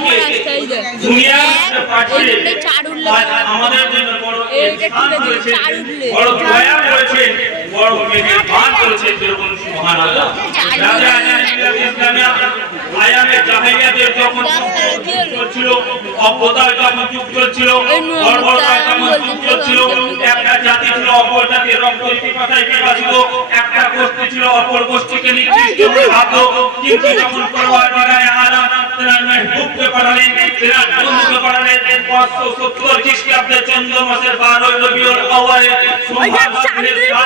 দুনিয়া পাঠিয়ে চার উঠলে আমাদের জন্য বড় এইটা স্থান ঠিক আছে, করেছেন, চার উঠলে। বড় দয়া করেছেন বড় মেঘের ভান করেছেন যেরকম সুবহান আল্লাহ। রাজা উঠলে। আয়ামে জাহিলিয়াতের যখন চলছিল অভ্যতায় যখন যুগ চলছিল এই নুয়া বর্বরতায় মুক্তা যখন যুগ চলছিল একটা জাতি ছিল অপর জাতির রক্ত পিপাসায় একটা গোষ্ঠী ছিল অপর গোষ্ঠীকে ভাবত। কিন্তু যখন পরওয়ারদিগারে আলাম তেনার মেহবুবকে পাঠালেন তেনার বন্ধুকে পাঠালেন পাঁচশো সত্তর খ্রিস্টাব্দে চন্দ্র মাসের বারোই রবিউল আউয়ালে সোমবার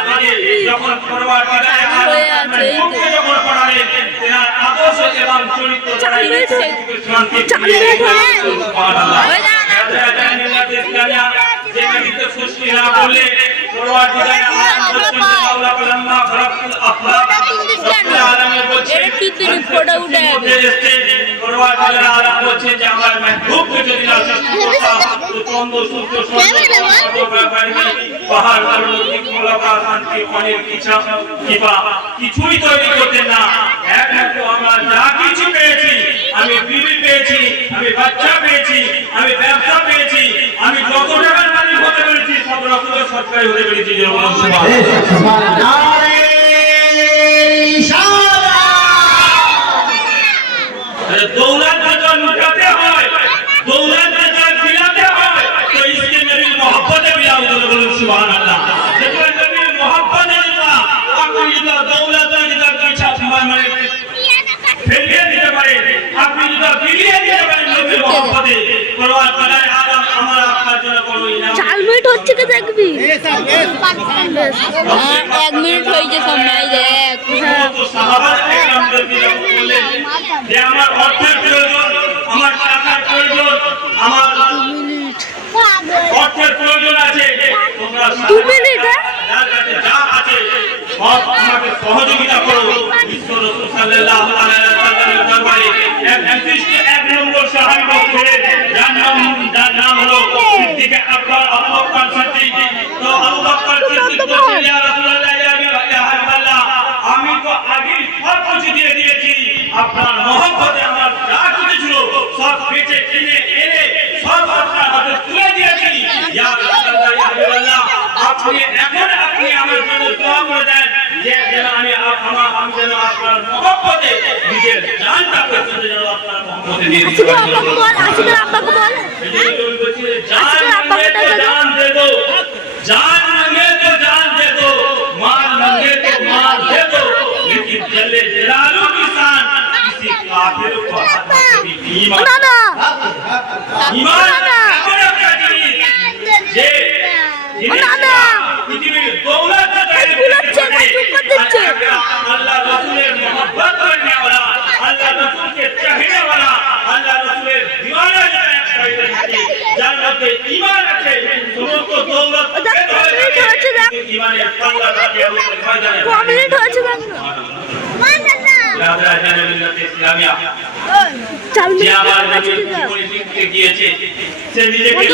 দিনের যখন পরওয়ারদিগারে আলাম মেহবুবকে যখন পাঠালেন তেনার আদর্শ এবং চরিত্র দ্বারা এই পৃথিবীকে শান্তি সুবহানাল্লাহ। রাজা জাহাঙ্গীর ইসলামিয়া যে ব্যক্তিতে সৃষ্টি না করলে পরওয়ারদিগারে যে মাওলা ফটো উঠে কিছুই তৈরি করতে না। একমাত্র আমরা যা কিছু পেয়েছি আমি বিবি পেয়েছি আমি বাচ্চা পেয়েছি আমি ব্যবসা পেয়েছি আমি যত টাকার মালিক হতে পেরেছি সব রকমের সরকারি হতে পেরেছি সুবহানাল্লাহ। মিনিট হচ্ছে কি দেখবি? হ্যাঁ, এক মিনিট হয়েছে সব নাই আমার অর্থের প্রয়োজন আমার দু মিনিট, হ্যাঁ? যা আছে সব আমাকে সহযোগিতা করো বিশ্ব রাসূল সাল্লাল্লাহু আলাইহি ওয়াসাল্লামের দরবারে এক নির্দিষ্ট এক নম্বর সাহাবী বলছিলেন যার নাম যার নাম হলো আপনার মহব্বতে আমার যা কিছু ছিল সব বেঁচে কিনে এনে সব আপনার হাতে তুলে দিয়েছি। আপনি এখন আপনি আমার জন্য দোয়া করে দেন যে যেন আমি আপ- আমার আমি যেন আপনার মহব্বতে নিজের জানটা পর্যন্ত যেন আপনার মহব্বতে দিয়ে দিতে পারি আশিকের আব্বাকে বল इसलिए कोई बच्चे ने जान अच्छा, आप मांगे तो बता दो। जान दे दो जान मांगे तो जान दे दो माल मांगे तो माल दे दो लेकिन जले जलालू की शान किसी काफिर को हाथ में कभी ईमान না না ईमान যারা থাকে মধ্যে ঈমান আছে সমস্ত দৌলত। কিন্তু ঈমানের পাল্লাটাকে আমাদের ময়দানে কমপ্লিট হয়েছে যে আমার দেখ? জীবনে দিতে গিয়েছে সে নিজেকে